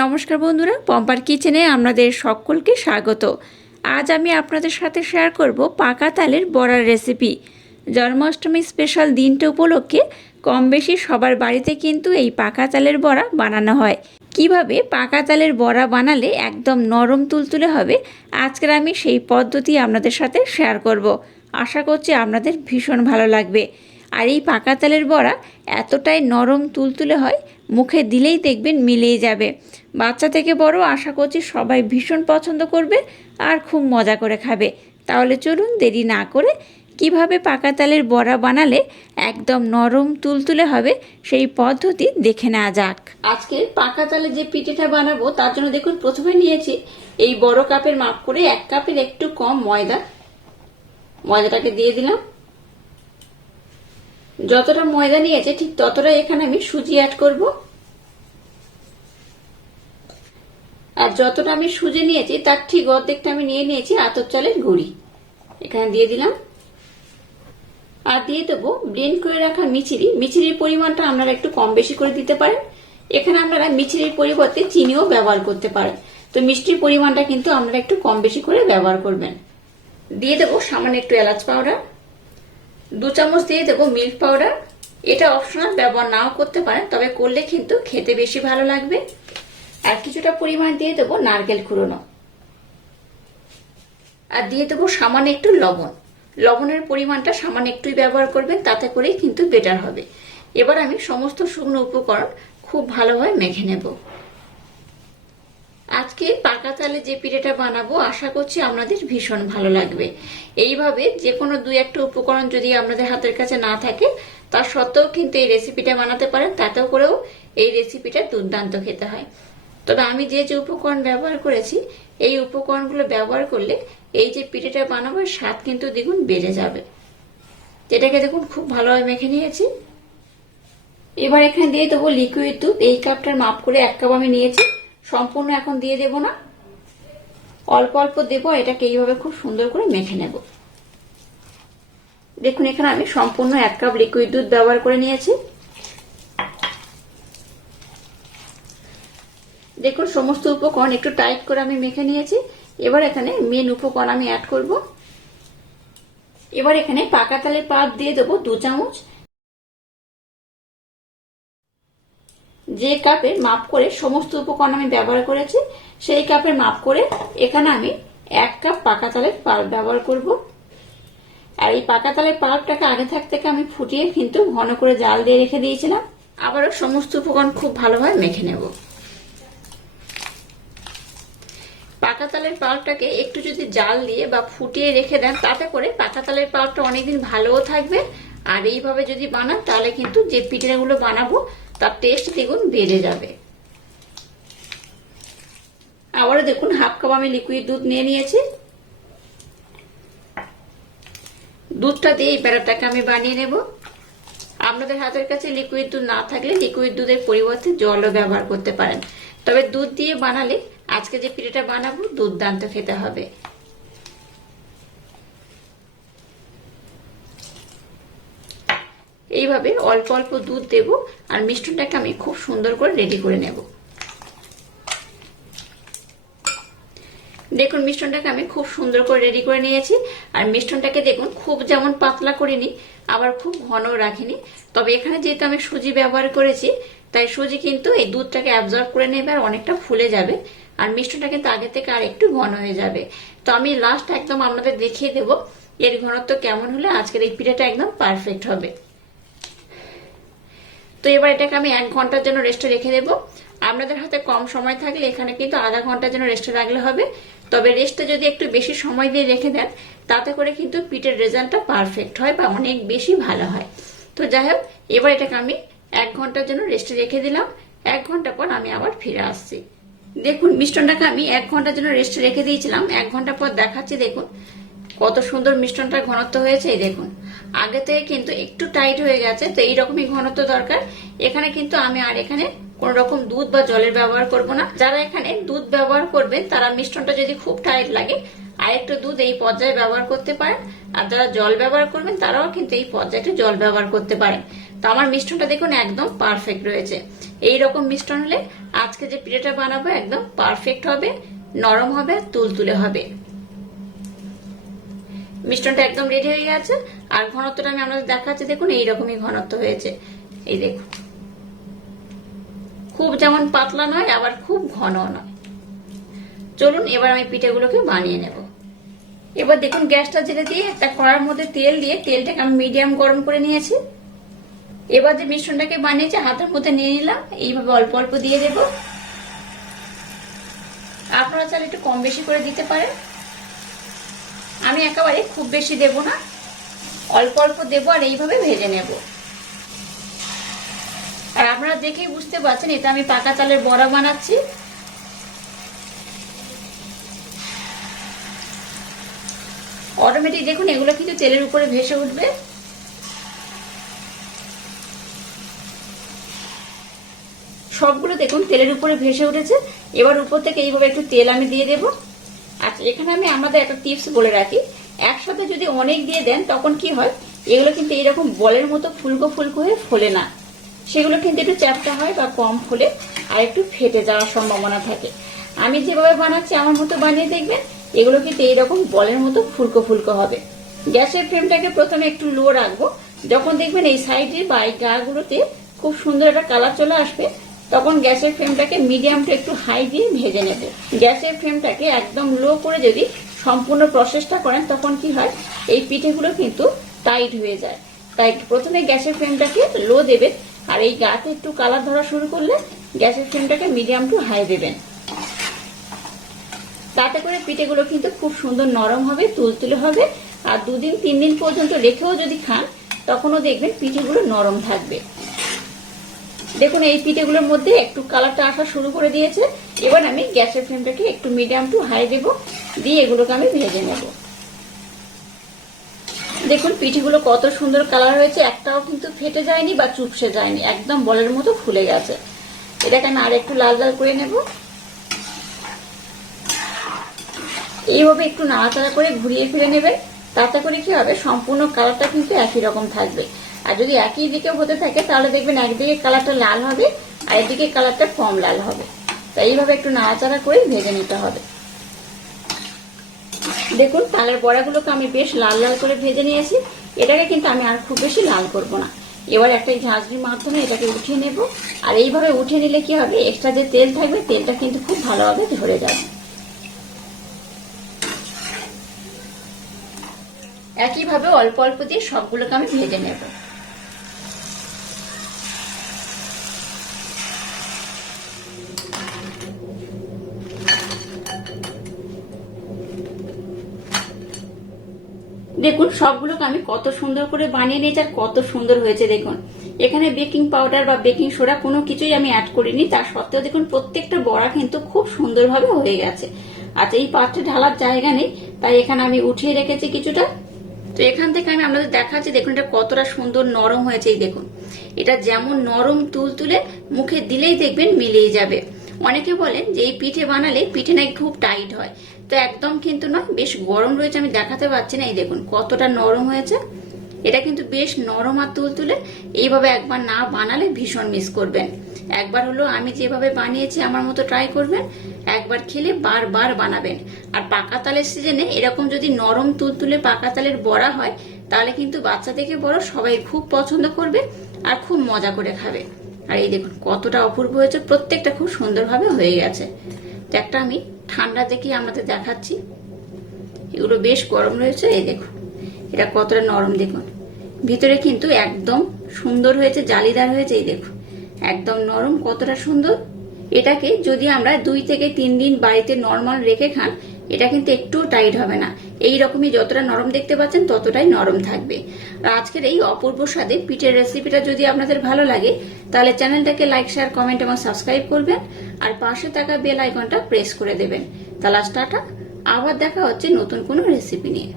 নমস্কার বন্ধুরা, পম্পার কিচেনে আপনাদের সকলকে স্বাগত। আজ আমি আপনাদের সাথে শেয়ার করব পাকা তালের বড়ার রেসিপি জন্মাষ্টমী স্পেশাল দিনটা উপলক্ষে কম বেশি সবার বাড়িতে কিন্তু এই পাকা তালের বড়া বানানো হয়। কীভাবে পাকা তালের বড়া বানালে একদম নরম তুলতুলে হবে, আজকের আমি সেই পদ্ধতি আপনাদের সাথে শেয়ার করব। আশা করছি আপনাদের ভীষণ ভালো লাগবে। আর এই পাকা তালের বড়া এতটাই নরম তুলতুলে হয়, মুখে দিলেই দেখবেন মিলেই যাবে। বাচ্চা থেকে বড় আশা করছি সবাই ভীষণ পছন্দ করবে আর খুব মজা করে খাবে। তাহলে চলুন দেরি না করে কীভাবে পাকা তালের বড়া বানালে একদম নরম তুলতুলে হবে সেই পদ্ধতি দেখে নেওয়া যাক। আজকে পাকা তালের যে পিঠেটা বানাবো, তার জন্য দেখুন প্রথমে নিয়েছি এই বড় কাপের মাপ করে এক কাপের একটু কম ময়দা। ময়দাটাকে দিয়ে দিলাম। যতটা ময়দা নিয়েছে, ঠিক ততটাই এখানে আমি সুজি অ্যাড করব। আর যতটা আমি সুজি নিয়েছি, তার ঠিক অর্ধেকটা আমি নিয়ে নিয়েছি আতর চালের গুঁড়ি। এখানে দিয়ে দিলাম। আর দিয়ে দেবো ব্লেন্ড করে রাখা মিচিরি মিচিরির পরিমাণটা আপনারা একটু কম বেশি করে দিতে পারেন। এখানে আপনারা মিচিরির পরিবর্তে চিনিও ব্যবহার করতে পারেন। তো মিষ্টির পরিমাণটা কিন্তু আপনারা একটু কম বেশি করে ব্যবহার করবেন। দিয়ে দেবো সামান্য একটু এলাচ পাউডার। দু চামচ দিয়ে দেবো মিল্ক পাউডার। এটা অপশনাল ব্যবহার নাও করতে পারেন, তবে করলে কিন্তু খেতে বেশি ভালো লাগবে। আর কিছুটা পরিমাণ দিয়ে দেবো নারকেল কুড়োনো। আর দিয়ে দেবো সামান্য একটু লবণ। লবণের পরিমাণটা সামান্য একটুই ব্যবহার করবেন, তাতে করেই কিন্তু বেটার হবে। এবার আমি সমস্ত শুকনো উপকরণ খুব ভালোভাবে মেখে নেব। আজকে পাকা তালে যে পিঠেটা বানাবো, আশা করছি আপনাদের ভীষণ ভালো লাগবে। এইভাবে যে কোনো দুই একটা উপকরণ যদি আপনাদের হাতের কাছে না থাকে তার সত্ত্বেও কিন্তু এই রেসিপিটা বানাতে পারেন, তাতেও করেও এই রেসিপিটা দুর্দান্ত খেতে হয়। তবে আমি যে যে উপকরণ ব্যবহার করেছি, এই উপকরণগুলো ব্যবহার করলে এই যে পিঠেটা বানাবো স্বাদ কিন্তু দ্বিগুণ বেড়ে যাবে। যেটাকে দেখুন, খুব ভালোভাবে মেখে নিয়েছি। এবার এখানে দিয়ে দেবো লিকুইড দুধ। এই কাপটার মাপ করে এক কাপ আমি নিয়েছি। সম্পূর্ণ এখন দিয়ে দেব না। অল্প অল্প দেব, এটাকে এইভাবে খুব সুন্দর করে মেখে নেব। দেখুন, এখানে আমি সম্পূর্ণ এক কাপ লিকুইড দুধ ব্যবহার করে নিয়েছি। দেখুন, সমস্ত উপকরণ একটু টাইট করে আমি মেখে নিয়েছি। এবার এখানে মেন উপকরণ আমি অ্যাড করব। এবার এখানে পাকা তালের পাল্প দিয়ে দেবো দু চামচ। যে কাপে মাপ করে সমস্ত উপকরণ আমি ব্যবহার করেছি, সেই কাপের মাপ করে এখানে আমি এক কাপ পাকা তালের পাল্প ব্যবহার করব। আর এই পাকা তালের পাল্পটাকে আগে থাকতে আমি ফুটিয়ে কিন্তু ঘন করে জাল দিয়ে রেখে দিয়েছিলাম। আবারও সমস্ত উপকরণ খুব ভালোভাবে মেখে নেব। পাকা তালের পাল্পটাকে একটু যদি জাল দিয়ে বা ফুটিয়ে রেখে দেন, তাতে করে পাকা তালের পাল্পটা অনেকদিন ভালোও থাকবে। আর এইভাবে যদি বানান, তাহলে কিন্তু যে পিঠেগুলো বানাবো তার টেস্ট দ্বিগুণ বেড়ে যাবে। আবারও দেখুন, হাফ কাপ আমি লিকুইড দুধ নিয়ে নিয়েছি। দুধটা দিয়ে এই ব্যাটারটাকে আমি বানিয়ে নেব। আপনাদের হাতের কাছে লিকুইড দুধ না থাকলে লিকুইড দুধের পরিবর্তে জলও ব্যবহার করতে পারেন। তবে দুধ দিয়ে বানালে আজকে যে পিঠেটা বানাবো, দুধ দুর্দান্ত খেতে হবে। এইভাবে অল্প অল্প দুধ দেব আর মিষ্টনটাকে আমি খুব সুন্দর করে রেডি করে নেব। দেখুন, মিষ্টনটাকে আমি খুব সুন্দর করে রেডি করে নিয়েছি। আর মিষ্টনটাকে দেখুন, খুব যেমন পাতলা করিনি, আবার খুব ঘন রাখিনি। তবে এখানে যেহেতু আমি সুজি ব্যবহার করেছি, তাই সুজি কিন্তু এই দুধটাকে অ্যাবজর্ব করে নেবে আর অনেকটা ফুলে যাবে। আর মিষ্টনটা কিন্তু আগে থেকে আর একটু ঘন হয়ে যাবে। তো আমি লাস্ট একদম আপনাদের দেখিয়ে দেব, এর ঘনত্ব কেমন হলে আজকের এই পিঠাটা একদম পারফেক্ট হবে। তো এবার এটাকে আমি এক ঘণ্টার জন্য রেস্টে রেখে দেবো। আপনাদের হাতে কম সময় থাকলে এখানে কিন্তু আধা ঘণ্টার জন্য রেস্টে রাখলে হবে। তবে রেস্টে যদি একটু বেশি সময় দিয়ে রেখে দেন, তাতে করে কিন্তু পিঠের রেজাল্টটা পারফেক্ট হয় বা অনেক বেশি ভালো হয়। তো যাই হোক, এবার এটাকে আমি এক ঘণ্টার জন্য রেস্টে রেখে দিলাম। এক ঘণ্টা পর আমি আবার ফিরে আসছি। দেখুন, মিষ্টনটাকে আমি এক ঘণ্টার জন্য রেস্টে রেখে দিয়েছিলাম। এক ঘণ্টা পর দেখাচ্ছি, দেখুন। কত সুন্দর মিষ্টনটার ঘনত্ব হয়েছে, এই দেখুন। আগে থেকে কিন্তু একটু টাইট হয়ে গেছে, তো এইরকমই ঘনত্ব দরকার। এখানে কিন্তু আমি আর এখানে কোন রকম দুধ বা জলের ব্যবহার করব না। যারা এখানে দুধ ব্যবহার করবেন, তারা মিষ্টনটা যদি খুব টাইট লাগে, আর একটু দুধ এই পর্যায়ে ব্যবহার করতে পারেন। আর যারা জল ব্যবহার করবেন, তারাও কিন্তু এই পর্যায়ে জল ব্যবহার করতে পারেন। তো আমার মিষ্টনটা দেখুন একদম পারফেক্ট রয়েছে। এই রকম মিশ্রণ হলে আজকে যে পিঠেটা বানাবো, একদম পারফেক্ট হবে, নরম হবে, তুলতুলে হবে। মিশ্রণটা একদম রেডি হয়ে গেছে। আর ঘনত্বটা আমি আপনাদের দেখাচ্ছি, দেখুন, এইরকমই ঘনত্ব হয়েছে। এই দেখুন। খুব যেমন পাতলা নয়, আবার খুব ঘন নয়। চলুন, এবার আমি পিঠেগুলোকে বানিয়ে নেব। এবার দেখুন, গ্যাসটা জেলে দিয়ে একটা কড়ার মধ্যে তেল দিয়ে তেলটাকে আমি মিডিয়াম গরম করে নিয়েছি। এবার যে মিশ্রণটাকে বানিয়েছি, হাতের মধ্যে নিয়ে নিলাম। এইভাবে অল্প অল্প দিয়ে দেব। আপনারা চাইলে একটু কম বেশি করে দিতে পারেন। আমি একেবারে খুব বেশি দেব না। অল্প অল্প দেবো আর এইভাবে ভেজে নেব। আর আপনারা দেখেই বুঝতে পারছেন, এটা আমি পাকা চালের বড়া বানাচ্ছি। অটোমেটিক দেখুন, এগুলো কিন্তু তেলের উপরে ভেসে উঠবে। সবগুলো দেখুন, তেলের উপরে ভেসে উঠেছে। এবার উপর থেকে এইভাবে একটু তেল আমি দিয়ে দেব। আচ্ছা এখানে আমি আমাদের একটা টিপস বলে রাখি। একসাথে যদি অনেক দিয়ে দেন, তখন কি হয়? এগুলো কিন্তু এরকম বলের মতো ফুলকো ফুলকো হয়ে ফোলে না। সেগুলো কিন্তু একটু চ্যাপটা হয় বা কম ফুলে আর একটু ফেটে যাওয়ার সম্ভাবনা থাকে। আমি যেভাবে বানাচ্ছি, আমার মতো বানিয়ে দেখবেন, এগুলো কিন্তু এইরকম বলের মতো ফুলকো ফুলকো হবে। গ্যাসের ফ্লেমটাকে প্রথমে একটু লো রাখব। যখন দেখবেন এই সাইডের বা এই গাগুলোতে খুব সুন্দর একটা কালার চলে আসবে তখন গ্যাসের ফ্লেমটাকে মিডিয়াম টু একটু হাই দিয়ে ভেজে নেবে। গ্যাসের ফ্লেমটাকে একদম লো করে যদি সম্পূর্ণ প্রসেসটা করেন, তখন কি হয়, এই পিঠেগুলো কিন্তু টাইট হয়ে যায়। তাই প্রথমে গ্যাসের ফ্লেমটাকে লো দেবেন আর এই গাতে একটু কালার ধরা শুরু করলে গ্যাসের ফ্লেমটাকে মিডিয়াম টু হাই দেবেন। তাতে করে পিঠেগুলো কিন্তু খুব সুন্দর নরম হবে, তুলতুলে হবে আর দুদিন, তিন দিন পর্যন্ত রেখেও যদি খান, তখনও দেখবেন পিঠেগুলো নরম থাকবে। দেখুন, এই পিঠেগুলোর মধ্যে একটু কালারটা আসা শুরু করে দিয়েছে। এবার আমি গ্যাসের ফ্লেমটাকে একটু মিডিয়াম টু হাই দেব, দিয়ে এগুলোকে আমি ভেজে নেব। দেখুন, পিঠেগুলো কত সুন্দর কালার হয়েছে, একটাও কিন্তু ফেটে যায়নি বা চুপসে যায়নি, একদম বলের মতো ফুলে গেছে। এটাকে আমি আর একটু লাল লাল করে নেব। এইভাবে একটু নাড়াচাড়া করে ঘুরিয়ে ফিরে নেবেন, তাতে করে কি হবে, সম্পূর্ণ কালারটা কিন্তু একই রকম থাকবে। আর যদি একই দিকে হতে থাকে, তাহলে দেখবেন একদিকে কালারটা লাল হবে আর এদিকে কালারটা কম লাল হবে। তাই এইভাবে একটু নাড়াচাড়া করে ভেজে নিতে হবে। দেখুন, তালের বড়াগুলোকে আমি বেশ লাল লাল করে ভেজে নিয়েছি। এটাকে কিন্তু আমি আর খুব বেশি লাল করব না। এবার একটা ঝাঁঝরির মাধ্যমে এটাকে উঠিয়ে নেব। আর এইভাবে উঠিয়ে নিলে কি হবে? এক্সট্রা যে তেল থাকবে, তেলটা কিন্তু খুব ভালোভাবে ধরে যাবে। একইভাবে অল্প অল্প দিয়ে সবগুলোকে আমি ভেজে নেব। দেখুন, সবগুলোকে আমি কত সুন্দর করে বানিয়ে নিয়েছি আর কত সুন্দর হয়েছে, দেখুন। এখানে বেকিং পাউডার বা বেকিং সোডা কোনো কিছুই আমি অ্যাড করিনি। তার সত্ত্বেও দেখুন, প্রত্যেকটা বড়া কিন্তু খুব সুন্দরভাবে হয়ে গেছে। আচ্ছা এই পাত্রে ঢালার জায়গা নেই, তাই এখানে আমি উঠিয়ে রেখেছি কিছুটা। তো এখান থেকে আমি আপনাদের দেখাচ্ছি, দেখুন এটা কতটা সুন্দর নরম হয়েছে, এই দেখুন। এটা যেমন নরম তুল তুলে মুখে দিলেই দেখবেন মিলেই যাবে। অনেকে বলেন যে এই পিঠে বানালে পিঠে নাকি খুব টাইট হয়। তো একদম কিন্তু নয়, বেশ গরম রয়েছে, আমি দেখাতে পারছি না। এই দেখুন, কতটা নরম হয়েছে। এটা কিন্তু বেশ নরম আর তুল তুলে এইভাবে একবার না বানালে ভীষণ মিস করবেন। একবার হলো আমি যেভাবে বানিয়েছি, আমার মতো ট্রাই করবেন। একবার খেলে বারবার বানাবেন। আর পাকা তালের সিজনে এরকম যদি নরম তুলতুলে পাকা তালের বড়া হয়, তাহলে কিন্তু বাচ্চা থেকে বড় সবাই খুব পছন্দ করবে আর খুব মজা করে খাবে। আর এই দেখুন, কতটা অপূর্ব হয়েছে, প্রত্যেকটা খুব সুন্দরভাবে হয়ে গেছে। তো একটা আমি ঠান্ডা দেখি আমাদের দেখাচ্ছি। এগুলো বেশ গরম রয়েছে, এই দেখুন। এটা কতটা নরম দেখুন। ভিতরে কিন্তু একদম সুন্দর হয়েছে, জালিদার হয়েছে, এই দেখুন। একদম নরম, কতটা সুন্দর। এটাকে যদি আমরা দুই থেকে তিন দিন বাড়িতে নর্মাল রেখে খান এটা কিন্তু একটুও টাইট হবে না। এই রকমই যতটা নরম দেখতে পাচ্ছেন, ততটাই নরম থাকবে। আজকের এই অপূর্ব স্বাদে পিঠের রেসিপিটা যদি আপনাদের ভালো লাগে, তাহলে চ্যানেলটাকে লাইক শেয়ার কমেন্ট এবং সাবস্ক্রাইব করবেন। আর পাশে থাকা বেল আইকনটা প্রেস করে দেবেন। তাহলে টাটা, আবার দেখা হচ্ছে নতুন কোনো রেসিপি নিয়ে।